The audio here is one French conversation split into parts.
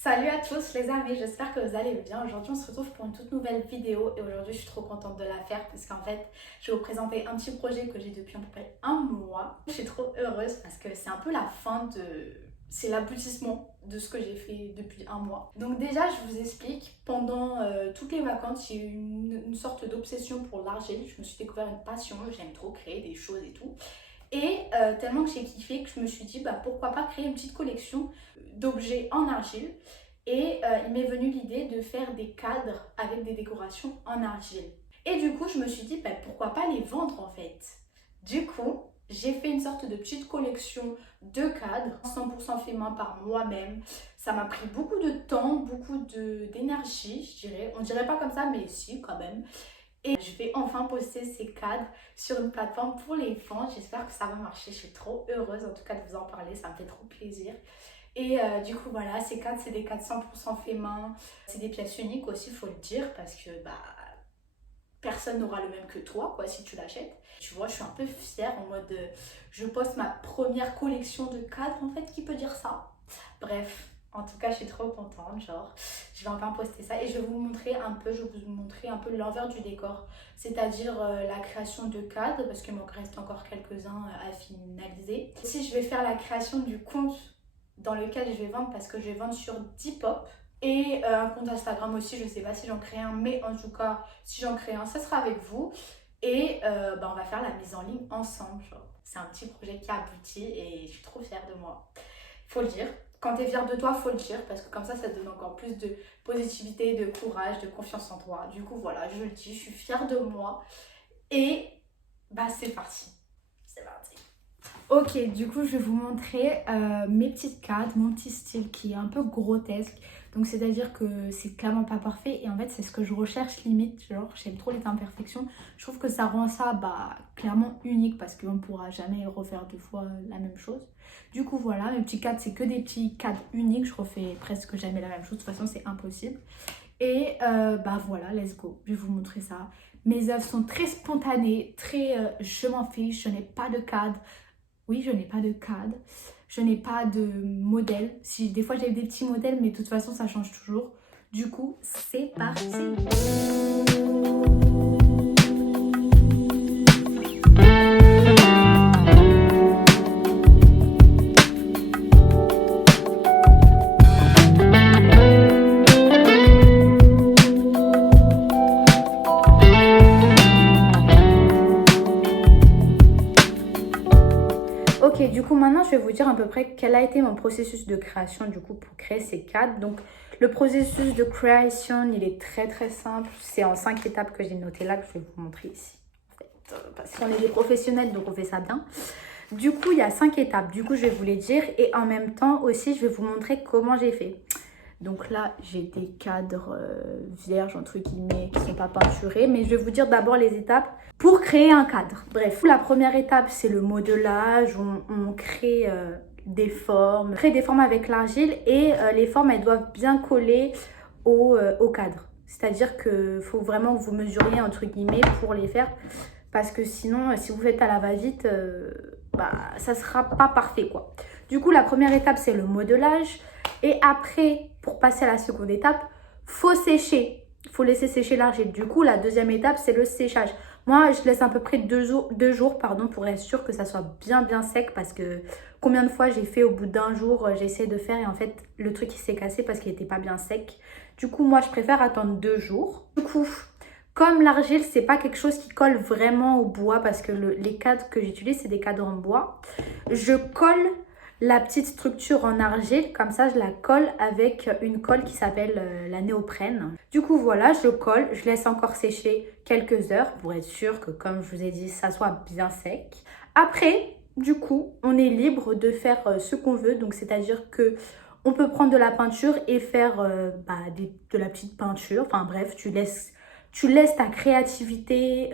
Salut à tous les amis, j'espère que vous allez bien. Aujourd'hui on se retrouve pour une toute nouvelle vidéo et aujourd'hui je suis trop contente de la faire parce qu'en fait je vais vous présenter un petit projet que j'ai depuis à peu près un mois. Je suis trop heureuse parce que c'est un peu la fin de... c'est l'aboutissement de ce que j'ai fait depuis un mois. Donc déjà je vous explique, pendant toutes les vacances j'ai eu une sorte d'obsession pour l'argile. Je me suis découvert une passion, j'aime trop créer des choses et tout. Et tellement que j'ai kiffé que je me suis dit pourquoi pas créer une petite collection d'objets en argile. Et il m'est venu l'idée de faire des cadres avec des décorations en argile. Et du coup je me suis dit pourquoi pas les vendre en fait. Du coup j'ai fait une sorte de petite collection de cadres 100% fait main par moi-même. Ça m'a pris beaucoup de temps, beaucoup d'énergie je dirais. On dirait pas comme ça mais si quand même. Et je vais enfin poster ces cadres sur une plateforme pour les vendre. J'espère que ça va marcher. Je suis trop heureuse en tout cas de vous en parler. Ça me fait trop plaisir. Et du coup voilà, ces cadres c'est des cadres 100% fait main. C'est des pièces uniques aussi, il faut le dire, parce que personne n'aura le même que toi quoi si tu l'achètes. Tu vois, je suis un peu fière en mode je poste ma première collection de cadres en fait, qui peut dire ça. Bref. En tout cas, je suis trop contente, genre, je vais enfin poster ça et je vais vous montrer un peu, l'envers du décor, c'est-à-dire la création de cadres, parce qu'il m'en reste encore quelques-uns à finaliser. Aussi, je vais faire la création du compte dans lequel je vais vendre, parce que je vais vendre sur Depop, et un compte Instagram aussi, je sais pas si j'en crée un, mais en tout cas, si j'en crée un, ça sera avec vous. Et on va faire la mise en ligne ensemble, genre. C'est un petit projet qui aboutit et je suis trop fière de moi, faut le dire. Quand tu es fière de toi, faut le dire, parce que comme ça te donne encore plus de positivité, de courage, de confiance en toi. Du coup, voilà, je le dis, je suis fière de moi. Et c'est parti. C'est parti. Ok, du coup, je vais vous montrer mes petites cadres, mon petit style qui est un peu grotesque. Donc, c'est-à-dire que c'est clairement pas parfait. Et en fait, c'est ce que je recherche limite. Genre, j'aime trop les imperfections. Je trouve que ça rend ça clairement unique parce qu'on ne pourra jamais refaire deux fois la même chose. Du coup, voilà, mes petits cadres, c'est que des petits cadres uniques. Je refais presque jamais la même chose. De toute façon, c'est impossible. Et voilà, let's go. Je vais vous montrer ça. Mes œuvres sont très spontanées, très je m'en fiche. Je n'ai pas de cadre. Oui, je n'ai pas de cadre, je n'ai pas de modèle. Si, des fois j'ai des petits modèles, mais de toute façon ça change toujours. Du coup, c'est parti. Ok, du coup maintenant je vais vous dire à peu près quel a été mon processus de création du coup pour créer ces cadres. Donc le processus de création il est très simple, c'est en 5 étapes que j'ai noté là que je vais vous montrer ici. En fait, parce qu'on est des professionnels donc on fait ça bien. Du coup il y a 5 étapes, du coup je vais vous les dire et en même temps aussi je vais vous montrer comment j'ai fait. Donc là, j'ai des cadres vierges, entre guillemets, qui ne sont pas peinturés. Mais je vais vous dire d'abord les étapes pour créer un cadre. Bref, la première étape, c'est le modelage. On crée des formes. On crée des formes avec l'argile et les formes, elles doivent bien coller au cadre. C'est-à-dire qu'il faut vraiment que vous mesuriez, entre guillemets, pour les faire. Parce que sinon, si vous faites à la va-vite, ça ne sera pas parfait, quoi. Du coup, la première étape, c'est le modelage. Et après, pour passer à la seconde étape, faut sécher. Il faut laisser sécher l'argile. Du coup, la deuxième étape, c'est le séchage. Moi, je laisse à peu près deux jours pour être sûr que ça soit bien sec. Parce que combien de fois j'ai fait au bout d'un jour, j'ai essayé de faire et en fait, le truc il s'est cassé parce qu'il n'était pas bien sec. Du coup, moi, je préfère attendre 2 jours. Du coup, comme l'argile, c'est pas quelque chose qui colle vraiment au bois parce que les cadres que j'utilise, c'est des cadres en bois. Je colle la petite structure en argile, comme ça je la colle avec une colle qui s'appelle la néoprène. Du coup voilà, je colle, je laisse encore sécher quelques heures pour être sûr que comme je vous ai dit, ça soit bien sec. Après, du coup, on est libre de faire ce qu'on veut, donc c'est-à-dire que on peut prendre de la peinture et faire de la petite peinture. Enfin bref, tu laisses ta créativité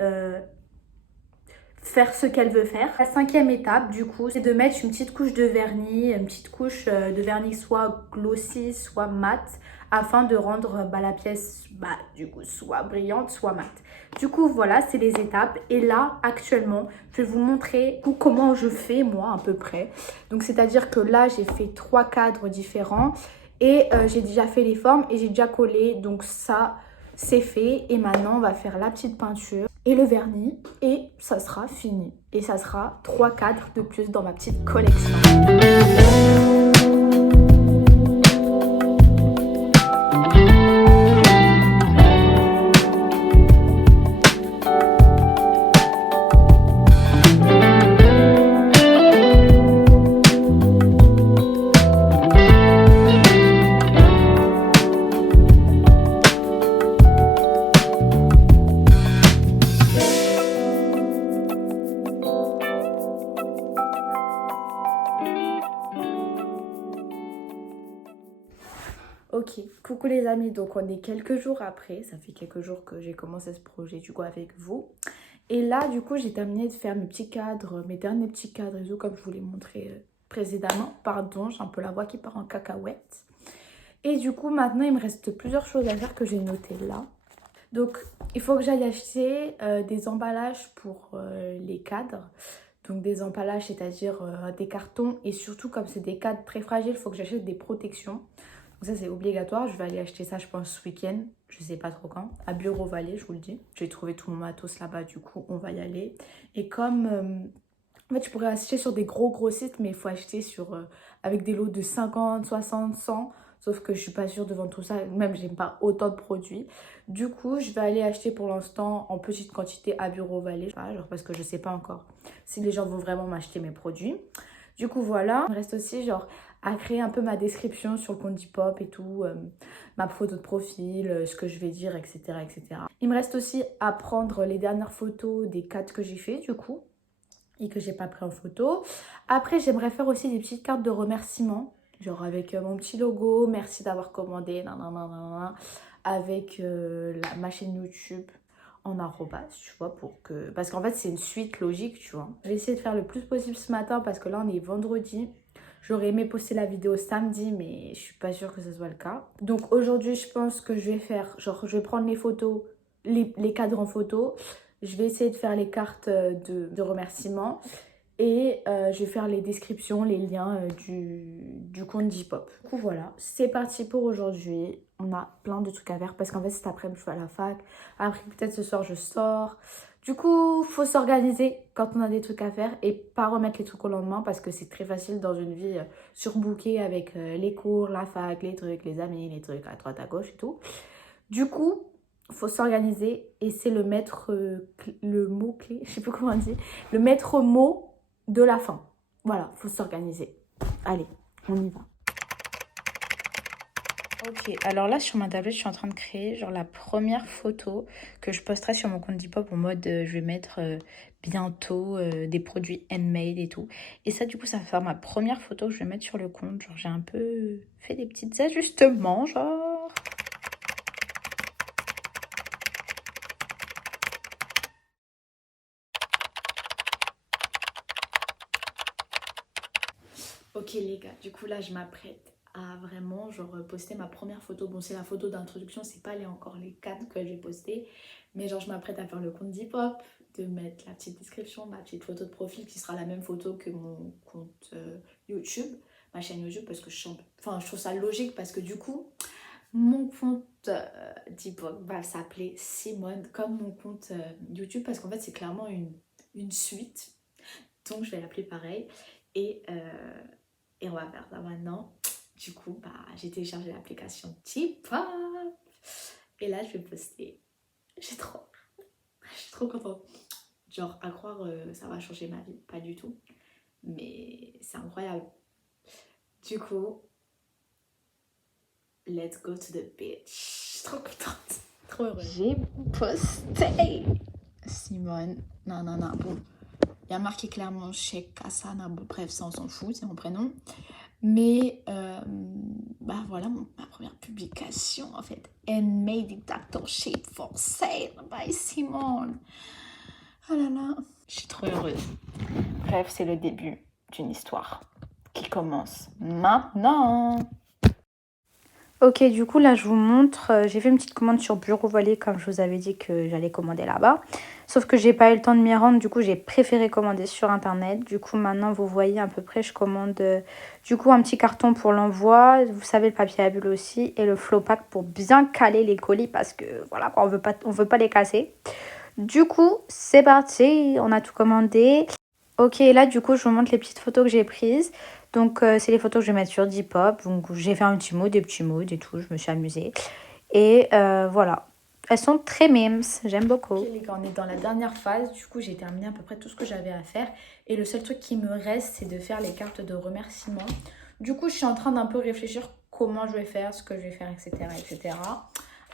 faire ce qu'elle veut faire. La cinquième étape du coup c'est de mettre une petite couche de vernis, de vernis soit glossy soit mat afin de rendre la pièce du coup soit brillante soit mat. Du coup voilà, c'est les étapes et là actuellement je vais vous montrer comment je fais moi à peu près. Donc c'est à dire que là j'ai fait 3 cadres différents Et j'ai déjà fait les formes et j'ai déjà collé. Donc ça, c'est fait. Et maintenant, on va faire la petite peinture et le vernis. Et ça sera fini. Et ça sera 3 cadres de plus dans ma petite collection. Ok, coucou les amis, donc on est quelques jours après, ça fait quelques jours que j'ai commencé ce projet du coup avec vous. Et là du coup j'ai terminé de faire mes petits cadres, mes derniers petits cadres et tout comme je vous l'ai montré précédemment. Pardon, j'ai un peu la voix qui part en cacahuète. Et du coup maintenant il me reste plusieurs choses à faire que j'ai notées là. Donc il faut que j'aille acheter des emballages pour les cadres. Donc des emballages, c'est-à-dire des cartons et surtout comme c'est des cadres très fragiles, il faut que j'achète des protections. Donc ça c'est obligatoire, je vais aller acheter ça je pense ce week-end, je sais pas trop quand, à Bureau Vallée je vous le dis. J'ai trouvé tout mon matos là-bas du coup on va y aller. Et comme en fait je pourrais acheter sur des gros sites mais il faut acheter sur avec des lots de 50, 60, 100. Sauf que je suis pas sûre de vendre tout ça, même j'aime pas autant de produits. Du coup je vais aller acheter pour l'instant en petite quantité à Bureau Vallée, genre parce que je sais pas encore si les gens vont vraiment m'acheter mes produits. Du coup voilà, il me reste aussi genre à créer un peu ma description sur le compte Depop et tout, ma photo de profil, ce que je vais dire, etc., etc. Il me reste aussi à prendre les dernières photos des 4 que j'ai fait du coup et que j'ai pas pris en photo. Après j'aimerais faire aussi des petites cartes de remerciement, genre avec mon petit logo, merci d'avoir commandé, nanana, avec ma chaîne YouTube en arrobas, tu vois, pour que... Parce qu'en fait, c'est une suite logique, tu vois. Je vais essayer de faire le plus possible ce matin parce que là, on est vendredi. J'aurais aimé poster la vidéo samedi, mais je suis pas sûre que ce soit le cas. Donc aujourd'hui, je pense que je vais faire... Genre, je vais prendre les photos, les cadres en photo. Je vais essayer de faire les cartes de remerciement. Et je vais faire les descriptions, les liens du compte Depop. Du coup voilà, c'est parti pour aujourd'hui. On a plein de trucs à faire parce qu'en fait cet après-midi je vais à la fac. Après peut-être ce soir je sors. Du coup, faut s'organiser quand on a des trucs à faire et pas remettre les trucs au lendemain parce que c'est très facile dans une vie surbookée avec les cours, la fac, les trucs, les amis, les trucs à droite à gauche et tout. Du coup, faut s'organiser et c'est le maître, le mot-clé, je sais pas comment on dit, le maître mot de la fin. Voilà, faut s'organiser. Allez, on y va. Ok, alors là sur ma tablette, je suis en train de créer genre la première photo que je posterai sur mon compte Depop en mode je vais mettre bientôt des produits handmade et tout. Et ça du coup ça va faire ma première photo que je vais mettre sur le compte. Genre j'ai un peu fait des petits ajustements genre. Ok les gars, du coup là je m'apprête à vraiment genre poster ma première photo. Bon c'est la photo d'introduction, c'est pas encore les 4 que j'ai posté. Mais genre je m'apprête à faire le compte Depop, de mettre la petite description, ma petite photo de profil qui sera la même photo que mon compte YouTube, ma chaîne YouTube parce que je trouve ça logique parce que du coup mon compte Depop va s'appeler Simone comme mon compte YouTube parce qu'en fait c'est clairement une suite. Donc je vais l'appeler pareil et on va faire ça maintenant. Du coup, bah, j'ai téléchargé l'application Depop. Et là, je vais poster. Je suis trop contente. Genre, à croire, ça va changer ma vie. Pas du tout. Mais c'est incroyable. Du coup, let's go to the beach. Je suis trop contente. Trop heureuse. J'ai posté. Simone. Non. Bon. Il y a marqué clairement chez Kassana. Bon, bref, ça, on s'en fout. C'est mon prénom. Mais bah voilà ma première publication en fait. Handmade Dictator Shape for Sale by Simone. Oh là là, je suis trop heureuse. Bref, c'est le début d'une histoire qui commence maintenant. Ok, du coup là je vous montre, j'ai fait une petite commande sur Bureau Vallée comme je vous avais dit que j'allais commander là-bas. Sauf que j'ai pas eu le temps de m'y rendre, du coup j'ai préféré commander sur internet. Du coup maintenant vous voyez à peu près, je commande du coup un petit carton pour l'envoi. Vous savez le papier à bulles aussi et le flow pack pour bien caler les colis parce que voilà quoi, on veut pas les casser. Du coup c'est parti, on a tout commandé. Ok, là du coup je vous montre les petites photos que j'ai prises. Donc c'est les photos que je vais mettre sur Depop. Donc j'ai fait un petit mot, des petits mots et tout, je me suis amusée. Et voilà. Elles sont très mimes, j'aime beaucoup. Ok les gars, on est dans la dernière phase, du coup j'ai terminé à peu près tout ce que j'avais à faire. Et le seul truc qui me reste, c'est de faire les cartes de remerciement. Du coup je suis en train d'un peu réfléchir comment je vais faire, ce que je vais faire, etc. etc.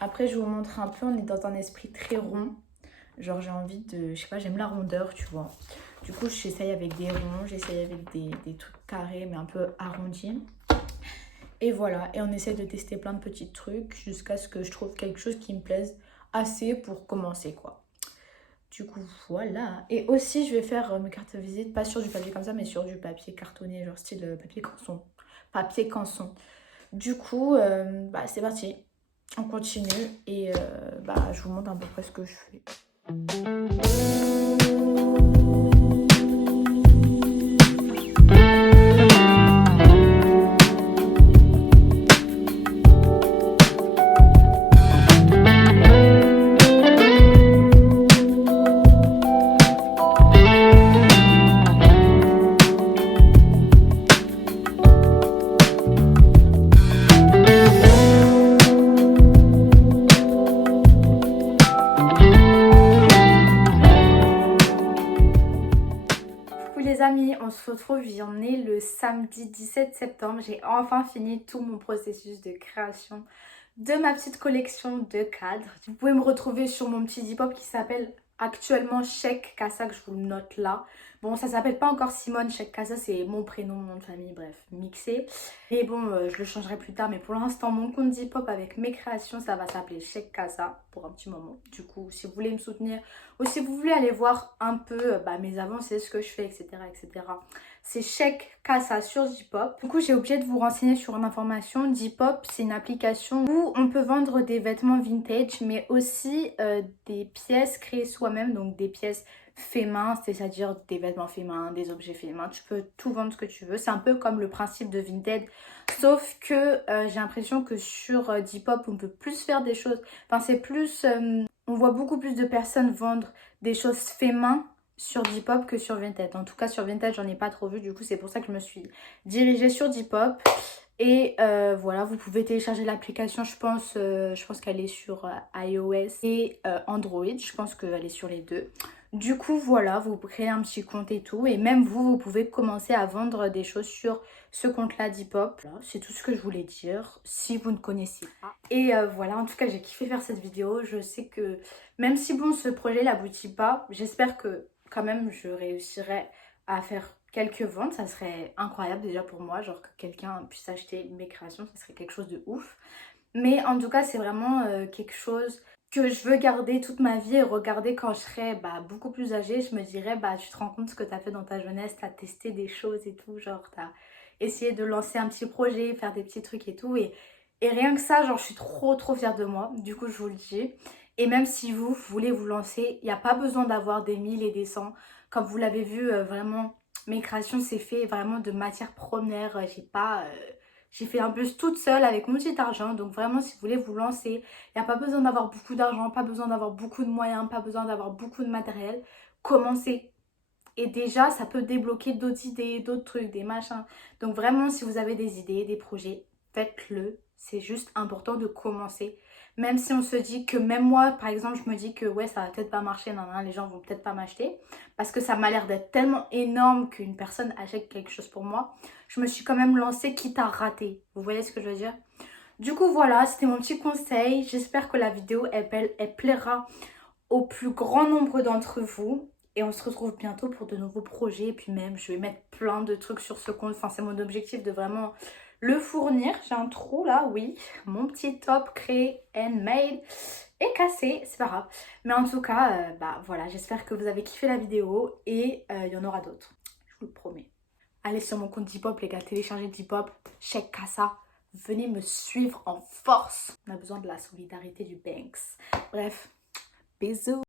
Après je vous montre un peu, on est dans un esprit très rond. Genre j'ai envie de, je sais pas, j'aime la rondeur, tu vois. Du coup j'essaye avec des ronds, j'essaye avec des trucs carrés mais un peu arrondis. Et voilà, et on essaie de tester plein de petits trucs jusqu'à ce que je trouve quelque chose qui me plaise assez pour commencer quoi. Du coup voilà. Et aussi je vais faire mes cartes de visite, pas sur du papier comme ça, mais sur du papier cartonné, genre style papier canson. Papier canson. Du coup, bah c'est parti. On continue et bah je vous montre à peu près ce que je fais. Les amis, on se retrouve, j'en ai le samedi 17 septembre. J'ai enfin fini tout mon processus de création de ma petite collection de cadres. Vous pouvez me retrouver sur mon petit Depop qui s'appelle actuellement Chek Kassa, que je vous le note là. Bon, ça s'appelle pas encore Simone Chek Kassa, c'est mon prénom, mon nom de famille, bref, mixé. Et bon, je le changerai plus tard, mais pour l'instant, mon compte Depop avec mes créations, ça va s'appeler Chek Kassa pour un petit moment. Du coup, si vous voulez me soutenir ou si vous voulez aller voir un peu mes avancées, ce que je fais, etc., etc., c'est Chek Kassa sur Depop. Du coup, j'ai oublié de vous renseigner sur une information. Depop, c'est une application où on peut vendre des vêtements vintage, mais aussi des pièces créées soi-même, donc des pièces fait main, c'est-à-dire des vêtements faits main, des objets faits main. Tu peux tout vendre ce que tu veux. C'est un peu comme le principe de Vinted, sauf que j'ai l'impression que sur Depop, on peut plus faire des choses. Enfin, c'est plus... on voit beaucoup plus de personnes vendre des choses fait main sur Depop que sur Vinted. En tout cas, sur Vinted, j'en ai pas trop vu. Du coup, c'est pour ça que je me suis dirigée sur Depop. Et voilà, vous pouvez télécharger l'application, je pense qu'elle est sur iOS et Android. Je pense qu'elle est sur les deux. Du coup, voilà, vous créez un petit compte et tout. Et même vous pouvez commencer à vendre des choses sur ce compte-là Depop. Voilà, c'est tout ce que je voulais dire, si vous ne connaissez pas. Et voilà, en tout cas, j'ai kiffé faire cette vidéo. Je sais que même si, bon, ce projet n'aboutit pas, j'espère que quand même, je réussirai à faire quelques ventes. Ça serait incroyable déjà pour moi, genre que quelqu'un puisse acheter mes créations, ça serait quelque chose de ouf. Mais en tout cas, c'est vraiment quelque chose que je veux garder toute ma vie et regarder quand je serai beaucoup plus âgée. Je me dirais, tu te rends compte ce que tu as fait dans ta jeunesse, tu as testé des choses et tout, genre tu as essayé de lancer un petit projet, faire des petits trucs et tout. Et rien que ça, genre je suis trop fière de moi, du coup je vous le dis. Et même si vous voulez vous lancer, il n'y a pas besoin d'avoir des 1000 et des 100. Comme vous l'avez vu, vraiment, mes créations, c'est fait vraiment de matières premières. J'ai fait un peu toute seule avec mon petit argent. Donc vraiment, si vous voulez vous lancer, il n'y a pas besoin d'avoir beaucoup d'argent, pas besoin d'avoir beaucoup de moyens, pas besoin d'avoir beaucoup de matériel. Commencez. Et déjà, ça peut débloquer d'autres idées, d'autres trucs, des machins. Donc vraiment, si vous avez des idées, des projets, faites-le. C'est juste important de commencer. Même si on se dit que, même moi, par exemple, je me dis que ouais, ça va peut-être pas marcher, non, non, les gens vont peut-être pas m'acheter. Parce que ça m'a l'air d'être tellement énorme qu'une personne achète quelque chose pour moi. Je me suis quand même lancée quitte à rater. Vous voyez ce que je veux dire? Du coup, voilà, c'était mon petit conseil. J'espère que la vidéo, elle plaira au plus grand nombre d'entre vous. Et on se retrouve bientôt pour de nouveaux projets. Et puis même, je vais mettre plein de trucs sur ce compte. Enfin, c'est mon objectif de vraiment le fournir. J'ai un trou là, oui. Mon petit top créé handmade est cassé. C'est pas grave. Mais en tout cas, voilà. J'espère que vous avez kiffé la vidéo. Et il y en aura d'autres. Je vous le promets. Allez sur mon compte Depop, les gars. Téléchargez Depop. Check Kassa. Venez me suivre en force. On a besoin de la solidarité du Banks. Bref. Bisous.